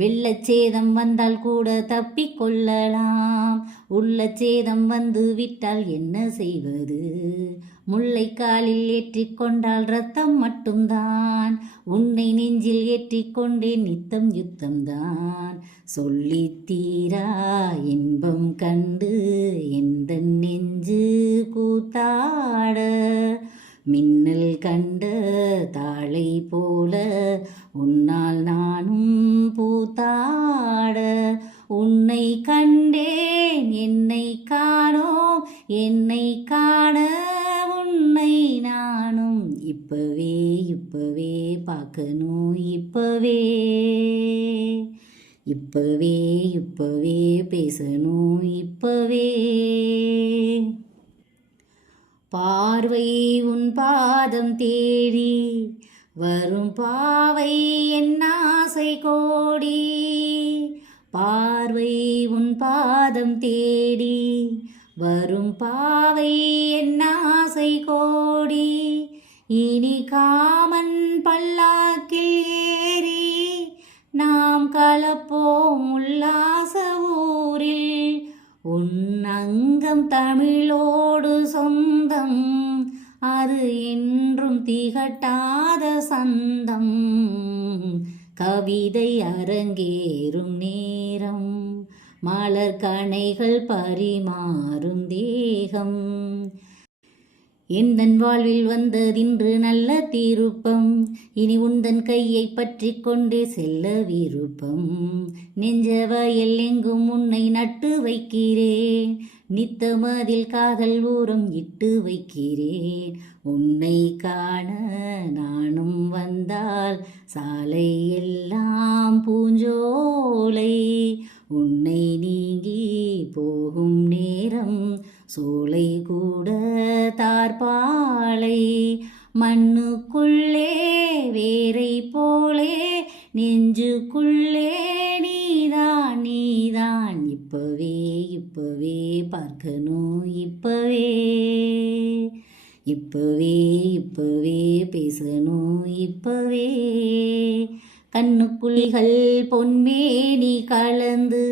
வெள்ளச்சேதம் வந்தால் கூட தப்பிக்கொள்ளலாம். உள்ளச்சேதம் வந்து விட்டால் என்ன செய்வது? முல்லைக்காலில் ஏற்றிக்கொண்டால் ரத்தம் மட்டும்தான். உன்னை நெஞ்சில் ஏற்றிக்கொண்டே நித்தம் யுத்தம்தான். சொல்லித்தீரா இன்பம் கண்டு எந்த நெஞ்சு கூத்தாட, மின்னல் கண்ட தாளை போல உன்னால் நானும் பூத்தாட. உன்னை கண்டேன் என்னை காணோம், என்னை காண உன்னை நானும். இப்பவே இப்பவே பார்க்கணும், இப்பவே இப்பவே இப்பவே பேசணும், இப்பவே. பார்வை உன் பாதம் தேடி வரும் பாவை என் ஆசை கோடி. பார்வை உன் பாதம் தேடி வரும் பாவை என் ஆசை கோடி. இனி காமன் பல்லாக்கில் ஏறி நாம் கலப்போம் உல்லாச ஊரில். உன் அங்கம் தமிழோடு சொந்தம், அது என்றும் திகட்டாத சந்தம். கவிதை அரங்கேறும் நேரம், மலர் கணைகள் பரிமாறும் தேகம். எந்தன் வாழ்வில் வந்ததின்று நல்ல திருப்பம், இனி உந்தன் கையை பற்றி கொண்டே செல்ல விருப்பம். நெஞ்ச வயல் எங்கும் உன்னை நட்டு வைக்கிறேன், நித்தமதில் காதல் ஊரம் இட்டு வைக்கிறேன். உன்னை காண நானும் வந்தால் சாலை எல்லாம் பூஞ்சோலை. உன்னை நீங்கி போகும் நேரம் சோலை கூட தார்பாலை. மண்ணுக்குள்ளே வேரை போலே நெஞ்சுக்குள்ளே நீதான் நீதான். இப்பவே இப்பவே பார்க்கணும், இப்பவே இப்பவே இப்பவே பேசணும், இப்பவே. கண்ணுக்குள்ளிகள் பொன்மேனி கலந்து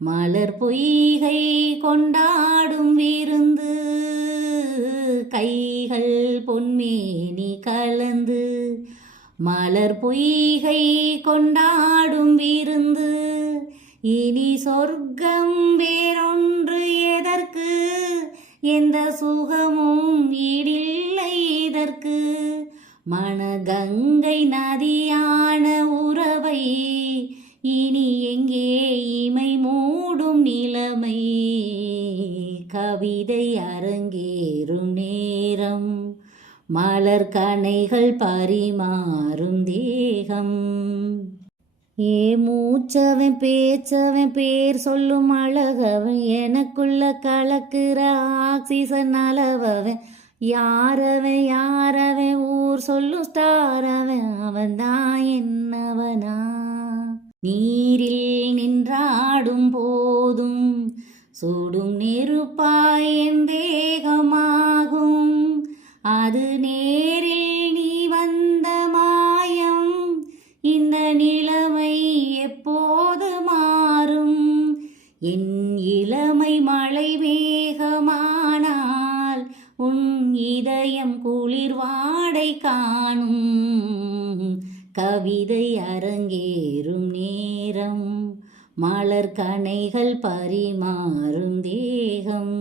மலர் பொய்கை கொண்டாடும் விருந்து. கைகள் பொன்மேனி கலந்து மலர் பொய்கை கொண்டாடும் விருந்து. இனி சொர்க்கம் வேறொன்று எதற்கு? எந்த சுகமும் ஈடில்லை இதற்கு. மனகங்கை நதியான உறவை இனி எங்கே இமை மூடும் நிலைமை. கவிதை அரங்கேறும் நேரம், மலர் கணைகள் பரிமாறும் தேகம். ஏ மூச்சவன் பேச்சவன் பேர் சொல்லும் அழகவன், எனக்குள்ள கலக்குற ஆக்சிஜன் அளவவன். யாரவன் யாரவன் ஊர் சொல்லும் ஸ்டாரவன், அவன்தான் என்னவனா. நீரில் நின்றாடும் போதும் சூடும் நெருப்பாய் என் தேகமாகும். அது நேரில் நீ வந்த மாயம், இந்த நிலைமை எப்போது மாறும்? என் இளமை மழை மேகமானால் உன் இதயம் குளிர் வாடை காணும். கவிதை அரங்கேறும் நேரம், மலர் கணைகள் பரிமாறும் தேகம்.